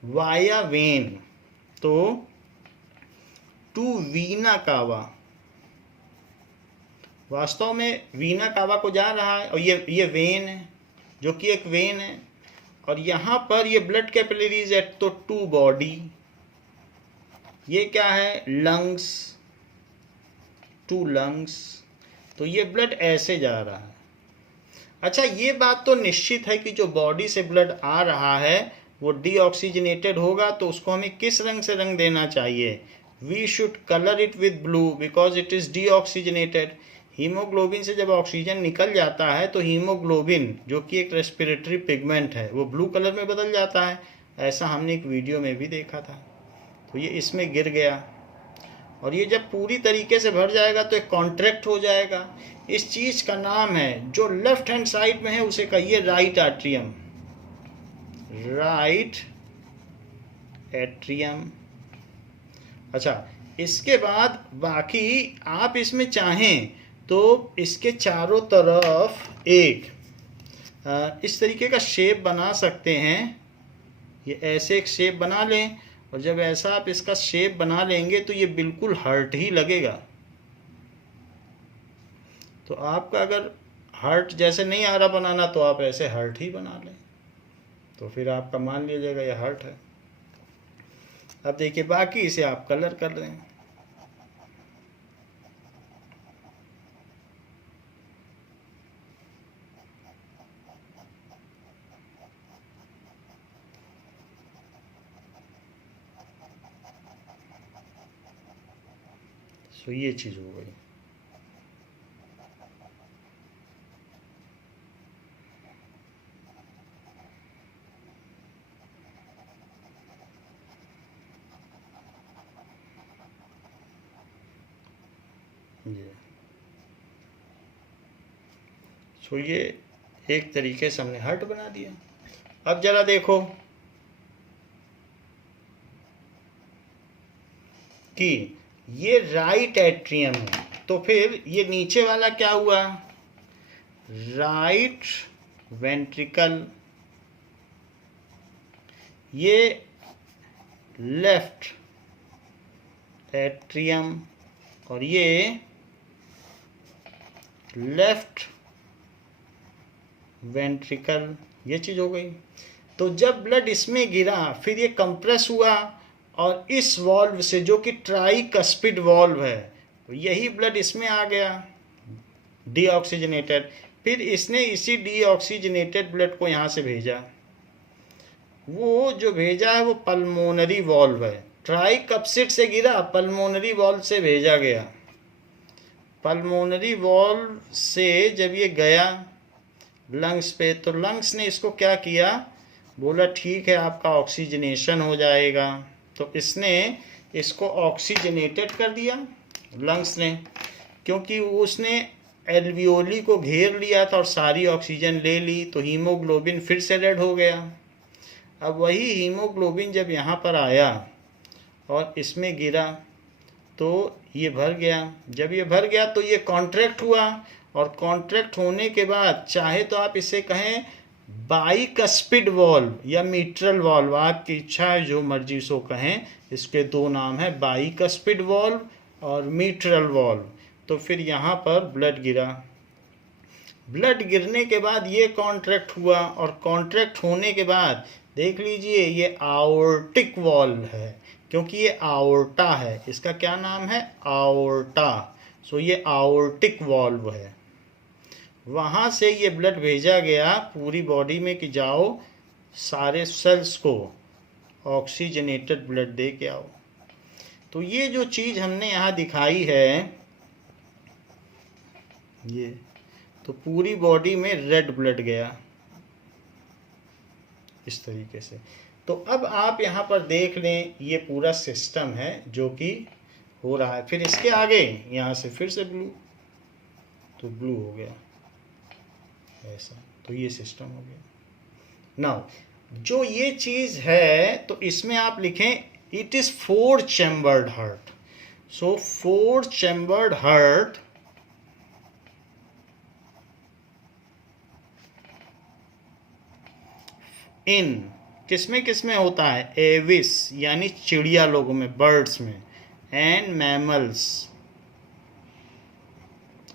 वाया वेन, तो टू वीना कावा, वास्तव में वीना कावा को जा रहा है, और ये वेन है जो कि एक वेन है, और यहाँ पर ये ब्लड कैपिलरीज है, तो टू बॉडी, ये क्या है, लंग्स, टू लंग्स, तो ये ब्लड ऐसे जा रहा है। अच्छा, ये बात तो निश्चित है कि जो बॉडी से ब्लड आ रहा है वो डीऑक्सीजनेटेड होगा, तो उसको हमें किस रंग से रंग देना चाहिए, we should colour it with blue because it is deoxygenated. Haemoglobin से जब ऑक्सीजन निकल जाता है तो हीमोग्लोबिन जो कि एक रेस्पिरेटरी पिगमेंट है वो ब्लू कलर में बदल जाता है। ऐसा हमने एक वीडियो में भी देखा था। तो ये इसमें गिर गया और ये जब पूरी तरीके से भर जाएगा तो एक कॉन्ट्रैक्ट हो जाएगा। इस चीज़ का नाम है, जो लेफ्ट हैंड साइड में है उसे कहिए राइट एट्रियम, राइट एट्रियम। अच्छा, इसके बाद बाकी आप इसमें चाहें तो इसके चारों तरफ एक इस तरीके का शेप बना सकते हैं। ये ऐसे एक शेप बना लें और जब ऐसा आप इसका शेप बना लेंगे तो ये बिल्कुल हार्ट ही लगेगा। तो आपका अगर हार्ट जैसे नहीं आ रहा बनाना तो आप ऐसे हार्ट ही बना लें, तो फिर आपका मान लिया जाएगा ये हार्ट है। अब देखिए बाकी इसे आप कलर कर दें। तो ये चीज़ हो गई। ये सो ये एक तरीके से हमने हार्ट बना दिया। अब जरा देखो कि ये राइट एट्रियम है, तो फिर ये नीचे वाला क्या हुआ, राइट वेंट्रिकल, ये लेफ्ट एट्रियम और ये लेफ्ट वेंट्रिकल, ये चीज़ हो गई। तो जब ब्लड इसमें गिरा फिर ये कंप्रेस हुआ और इस वॉल्व से, जो कि ट्राइकस्पिड वॉल्व है, तो यही ब्लड इसमें आ गया डीऑक्सीजनेटेड। फिर इसने इसी डीऑक्सीजनेटेड ब्लड को यहाँ से भेजा। वो जो भेजा है वो पल्मोनरी वॉल्व है। ट्राइकस्पिड से गिरा, पल्मोनरी वॉल्व से भेजा गया। पल्मोनरी वॉल्व से जब ये गया लंग्स पे, तो लंग्स ने इसको क्या किया, बोला ठीक है आपका ऑक्सीजनेशन हो जाएगा। तो इसने इसको ऑक्सीजनेटेड कर दिया लंग्स ने, क्योंकि उसने एल्वियोली को घेर लिया था और सारी ऑक्सीजन ले ली, तो हीमोग्लोबिन फिर से रेड हो गया। अब वही हीमोग्लोबिन जब यहाँ पर आया और इसमें गिरा तो ये भर गया। जब ये भर गया तो ये कॉन्ट्रैक्ट हुआ और कॉन्ट्रैक्ट होने के बाद चाहे तो आप इसे कहें बाइकस्पिड वॉल्व या मीट्रल वॉल्व, आपकी इच्छा है जो मर्जी सो कहें। इसके दो नाम है, बाइकस्पिड वॉल्व और मीट्रल वॉल्व। तो फिर यहाँ पर ब्लड गिरा, ब्लड गिरने के बाद ये कॉन्ट्रैक्ट हुआ और कॉन्ट्रैक्ट होने के बाद देख लीजिए ये आवर्टिक वॉल्व है, क्योंकि ये आवर्टा है। इसका क्या नाम है, आवर्टा। सो ये आवर्टिक वॉल्व है। वहाँ से ये ब्लड भेजा गया पूरी बॉडी में कि जाओ सारे सेल्स को ऑक्सीजनेटेड ब्लड दे के आओ। तो ये जो चीज़ हमने यहाँ दिखाई है, ये तो पूरी बॉडी में रेड ब्लड गया इस तरीके से। तो अब आप यहाँ पर देख लें ये पूरा सिस्टम है जो कि हो रहा है। फिर इसके आगे यहाँ से फिर से ब्लू, तो ब्लू हो गया ऐसा। तो ये सिस्टम हो गया। नाउ जो ये चीज़ है तो इसमें आप लिखें it is 4 chambered heart. So 4 chambered heart in किसमें होता है, एविस यानी चिड़िया लोगों में, बर्ड्स में, एंड मैमल्स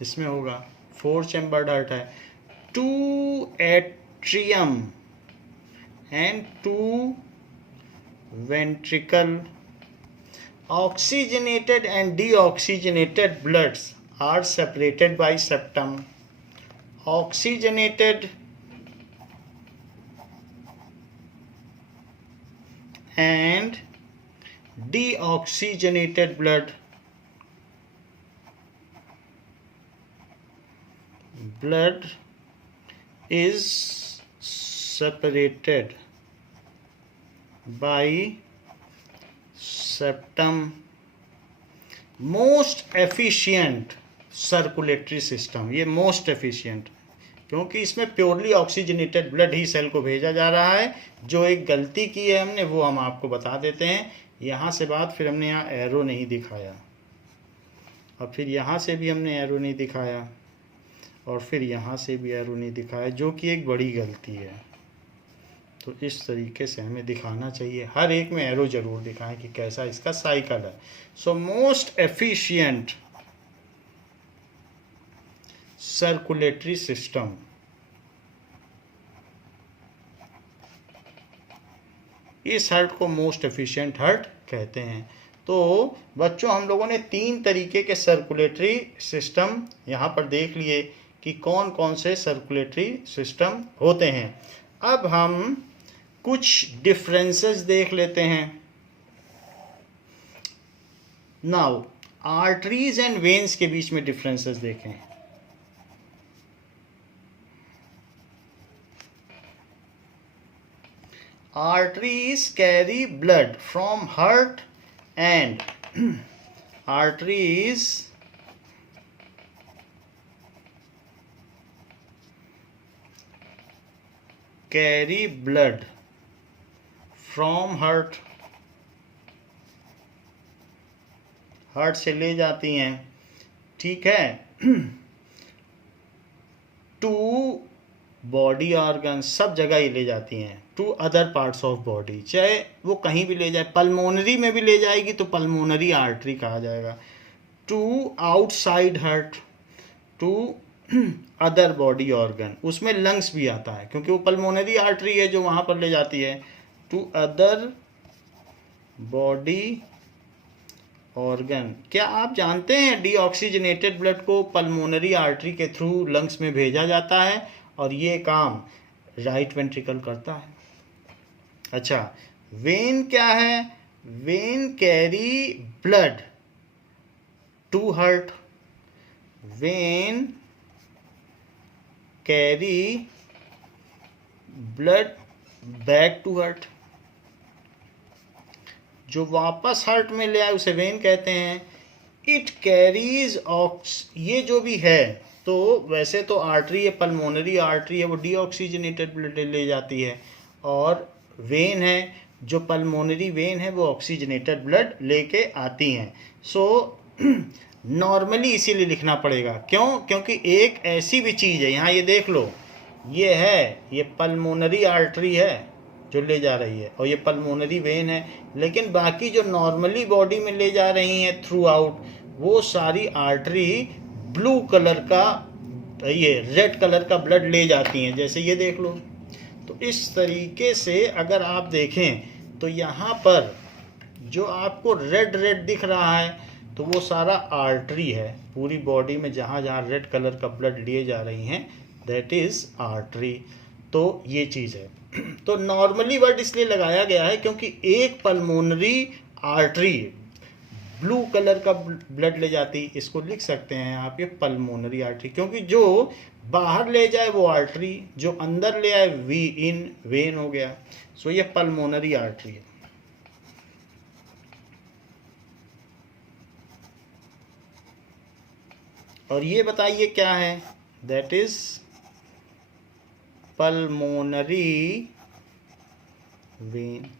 इसमें होगा। 4 चैम्बर्ड हार्ट है। 2 atrium and 2 ventricle. Oxygenated and deoxygenated bloods are separated by septum. Oxygenated and deoxygenated blood blood is separated by septum, most efficient circulatory system. ये मोस्ट एफिशिएंट क्योंकि इसमें प्योरली ऑक्सीजनेटेड ब्लड ही सेल को भेजा जा रहा है। जो एक गलती की है हमने वो हम आपको बता देते हैं। यहाँ से बात, फिर हमने यहाँ एरो नहीं दिखाया, और फिर यहाँ से भी हमने एरो नहीं दिखाया, और फिर यहाँ से भी एरो नहीं दिखाया, जो कि एक बड़ी गलती है। तो इस तरीके से हमें दिखाना चाहिए, हर एक में एरो जरूर दिखाएं कि कैसा इसका साइकिल है। So most efficient circulatory system, इस हार्ट को मोस्ट एफिशिएंट हार्ट कहते हैं। तो बच्चों, हम लोगों ने 3 तरीके के सर्कुलेटरी सिस्टम यहाँ पर देख लिए कि कौन कौन से सर्कुलेटरी सिस्टम होते हैं। अब हम कुछ डिफरेंसेस देख लेते हैं। नाउ आर्टरीज एंड वेन्स के बीच में डिफरेंसेस देखें। Arteries carry blood from heart and arteries carry blood from heart, heart से ले जाती हैं, ठीक है, टू बॉडी ऑर्गन, सब जगह ही ले जाती हैं, to other parts of body, चाहे वो कहीं भी ले जाए, पल्मोनरी में भी ले जाएगी तो पल्मोनरी आर्टरी कहा जाएगा, to outside heart, to other body organ, उसमें लंग्स भी आता है क्योंकि वो पल्मोनरी आर्टरी है जो वहाँ पर ले जाती है, टू अदर बॉडी ऑर्गन। क्या आप जानते हैं डीऑक्सीजनेटेड ब्लड को पल्मोनरी आर्टरी के थ्रू लंग्स में भेजा जाता है और ये काम राइट वेंट्रिकल करता है। अच्छा, वेन क्या है? Vein carry blood to heart, vein carry blood back to heart, जो वापस हार्ट में ले आए उसे वेन कहते हैं। इट कैरीज ऑक्स, ये जो भी है, तो वैसे तो आर्टरी है, पल्मोनरी आर्टरी है, वो डीऑक्सीजनेटेड ब्लड ले जाती है, और वेन है जो पल्मोनरी वेन है वो ऑक्सीजनेटेड ब्लड लेके आती हैं। सो नॉर्मली इसीलिए लिखना पड़ेगा, क्यों? क्योंकि एक ऐसी भी चीज़ है, यहाँ ये देख लो, ये है, ये पल्मोनरी आर्टरी है जो ले जा रही है, और ये पल्मोनरी वेन है, लेकिन बाकी जो नॉर्मली बॉडी में ले जा रही हैं थ्रू आउट, वो सारी आर्टरी ब्लू कलर का, ये रेड कलर का ब्लड ले जाती हैं, जैसे ये देख लो। तो इस तरीके से अगर आप देखें तो यहाँ पर जो आपको रेड रेड दिख रहा है तो वो सारा आर्टरी है, पूरी बॉडी में जहाँ जहाँ रेड कलर का ब्लड लिए जा रही हैं, दैट इज़ आर्टरी। तो ये चीज़ है। तो नॉर्मली वर्ड इसलिए लगाया गया है क्योंकि एक पल्मोनरी आर्टरी ब्लू कलर का ब्लड ले जाती, इसको लिख सकते हैं आप ये पल्मोनरी आर्टरी, क्योंकि जो बाहर ले जाए वो आर्टरी, जो अंदर ले आए वी इन वेन हो गया। सो ये पल्मोनरी आर्टरी है। और ये बताइए क्या है? That is pulmonary vein.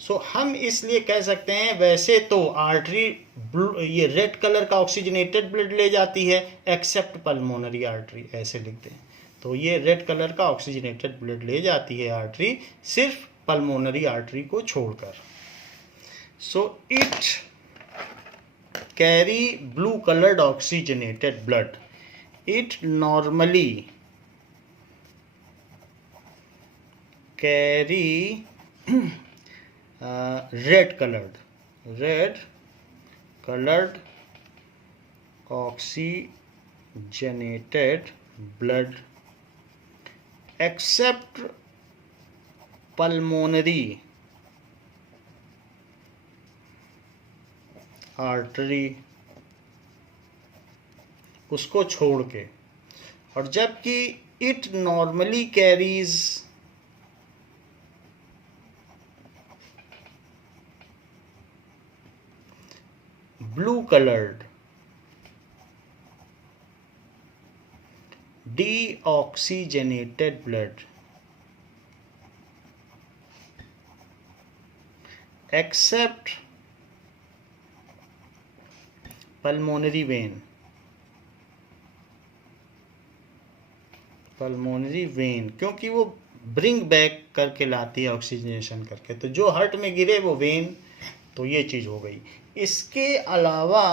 So हम इसलिए कह सकते हैं, वैसे तो आर्टरी ये रेड कलर का ऑक्सीजनेटेड ब्लड ले जाती है एक्सेप्ट पल्मोनरी आर्टरी, ऐसे लिखते हैं। तो ये रेड कलर का ऑक्सीजनेटेड ब्लड ले जाती है आर्टरी, सिर्फ पल्मोनरी आर्टरी को छोड़कर। So it carry blue coloured oxygenated blood, it normally carry red colored oxygenated blood except pulmonary artery, उसको छोड़ के। और जबकि it normally carries blue colored deoxygenated blood except pulmonary vein क्योंकि वो ब्रिंग बैक करके लाती है ऑक्सीजनेशन करके, तो जो हार्ट में गिरे वो वेन, तो ये चीज़ हो गई। इसके अलावा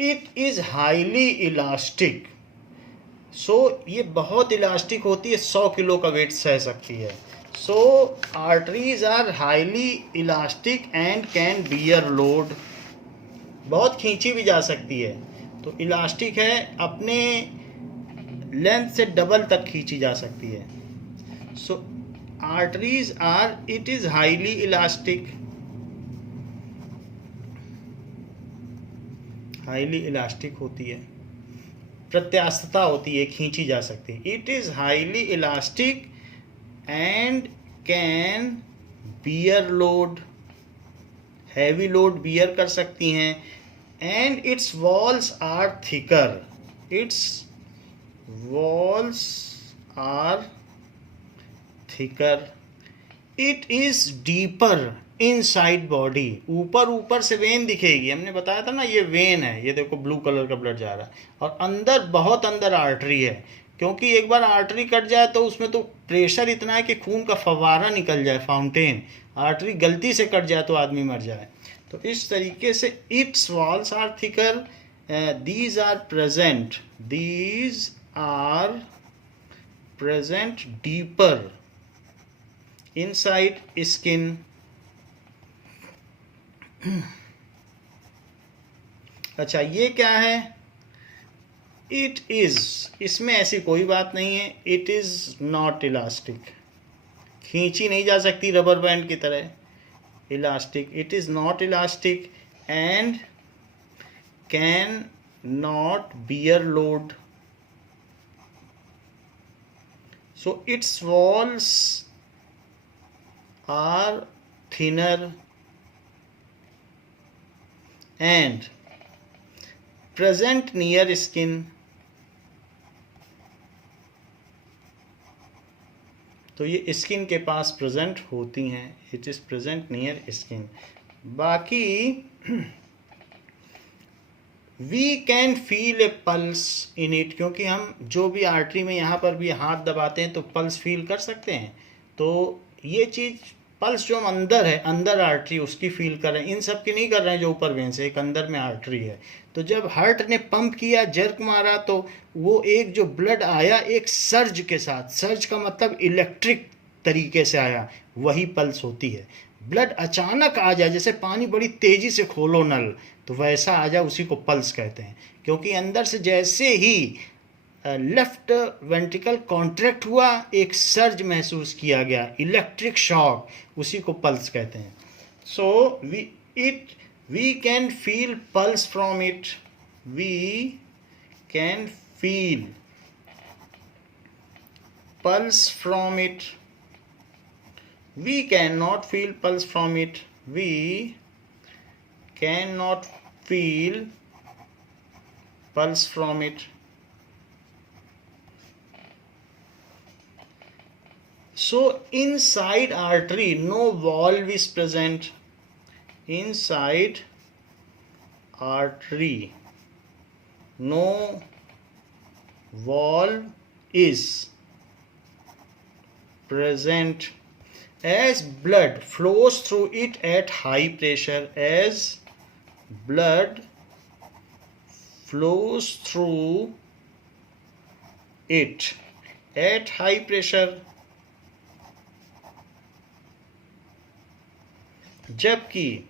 इट इज़ हाईली इलास्टिक, ये बहुत इलास्टिक होती है, 100 किलो का वेट सह सकती है। Arteries are highly elastic and can bear load, बहुत खींची भी जा सकती है, तो इलास्टिक है, अपने लेंथ से डबल तक खींची जा सकती है। Arteries are, it is highly elastic, highly elastic होती है, प्रत्यास्थता होती है, खींची जा सकती है। It is highly elastic and can bear load, heavy load bear कर सकती हैं। And its walls are thicker, its walls are thicker. It is deeper inside body, ऊपर से वेन दिखेगी, हमने बताया था ना ये वेन है, ये देखो ब्लू कलर का ब्लड जा रहा है, और अंदर बहुत अंदर आर्टरी है, क्योंकि एक बार आर्टरी कट जाए तो उसमें तो प्रेशर इतना है कि खून का फव्वारा निकल जाए, फाउंटेन। आर्टरी गलती से कट जाए तो आदमी मर जाए। तो इस तरीके से its walls are thicker, these are present deeper inside skin. अच्छा, ये क्या है? इट इज, इसमें ऐसी कोई बात नहीं है, इट इज नॉट इलास्टिक, खींची नहीं जा सकती रबर बैंड की तरह, elastic, it is not elastic and can not bear load. So its walls are thinner and present near skin, तो ये स्किन के पास प्रेजेंट होती हैं, it is present near skin. बाकी we can feel a pulse in it, क्योंकि हम जो भी आर्टरी में यहाँ पर भी हाथ दबाते हैं तो पल्स फील कर सकते हैं, तो ये चीज़ पल्स जो हम अंदर है, अंदर आर्टरी उसकी फील कर रहे हैं, इन सब की नहीं कर रहे हैं जो ऊपर वेन से, एक अंदर में आर्टरी है। तो जब हार्ट ने पंप किया, जर्क मारा, तो वो एक जो ब्लड आया एक सर्ज के साथ, सर्ज का मतलब इलेक्ट्रिक तरीके से आया, वही पल्स होती है। ब्लड अचानक आ जाए, जैसे पानी बड़ी तेजी से खोलो नल तो वैसा आ जाए, उसी को पल्स कहते हैं, क्योंकि अंदर से जैसे ही लेफ्ट वेंट्रिकल कॉन्ट्रैक्ट हुआ, एक सर्ज महसूस किया गया, इलेक्ट्रिक शॉक, उसी को पल्स कहते हैं। So we can feel pulse from it, we can feel pulse from it, we can not feel pulse from it, we can not feel pulse from it. So inside artery no valve is present, inside artery no valve is present, as blood flows through it at high pressure, as blood flows through it at high pressure, जबकि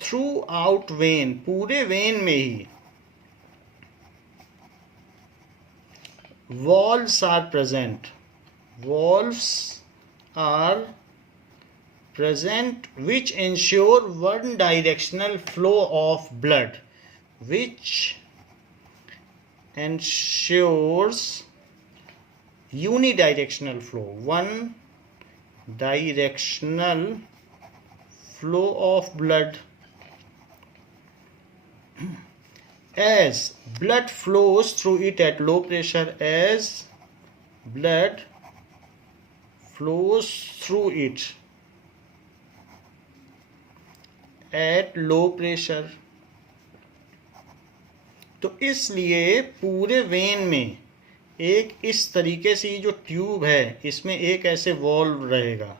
थ्रू आउट वेन, पूरे वेन में ही valves are present, valves are present which ensure one directional flow of blood, which ensures unidirectional flow, one directional flow of blood as blood flows through it at low pressure, as blood flows through it at low pressure। तो इसलिए पूरे वेन में एक इस तरीके से जो ट्यूब है इसमें एक ऐसे वॉल्व रहेगा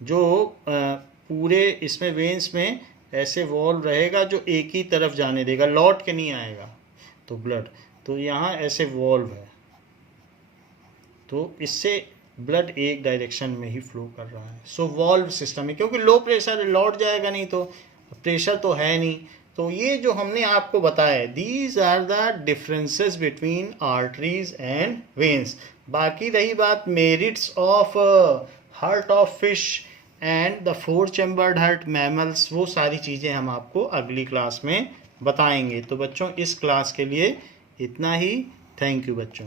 जो पूरे इसमें वेन्स में ऐसे वॉल्व रहेगा जो एक ही तरफ जाने देगा, लौट के नहीं आएगा तो ब्लड। तो यहाँ ऐसे वॉल्व है तो इससे ब्लड एक डायरेक्शन में ही फ्लो कर रहा है। सो वॉल्व सिस्टम है, क्योंकि लो प्रेशर लौट जाएगा नहीं तो प्रेशर तो है नहीं। तो ये जो हमने आपको बताया, these are the differences between arteries and veins. बाकी रही बात merits of heart of fish and the 4 chambered heart mammals, वो सारी चीज़ें हम आपको अगली क्लास में बताएंगे। तो बच्चों इस क्लास के लिए इतना ही। थैंक यू बच्चों।